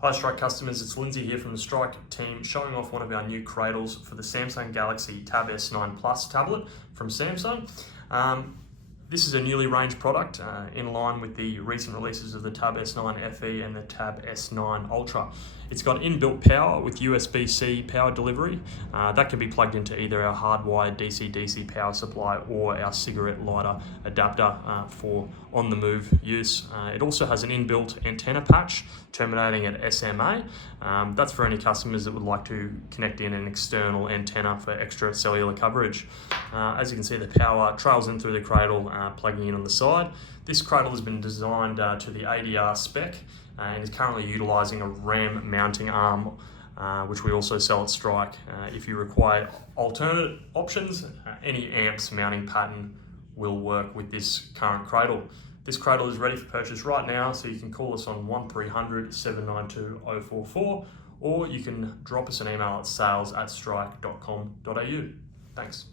Hi Strike customers, it's Lindsay here from the Strike team showing off one of our new cradles for the Samsung Galaxy Tab S9 Plus tablet from Samsung. This is a newly ranged product in line with the recent releases of the Tab S9 FE and the Tab S9 Ultra. It's got inbuilt power with USB-C power delivery. That can be plugged into either our hardwired DC-DC power supply or our cigarette lighter adapter for on-the-move use. It also has an inbuilt antenna patch terminating at SMA. That's for any customers that would like to connect in an external antenna for extra cellular coverage. As you can see, the power trails in through the cradle, plugging in on the side. This cradle has been designed to the ADR spec and is currently utilising a RAM mounting arm, which we also sell at Strike. If you require alternate options, any amps mounting pattern will work with this current cradle. This cradle is ready for purchase right now, so you can call us on 1300 792 044, or you can drop us an email at sales@strike.com.au. Thanks.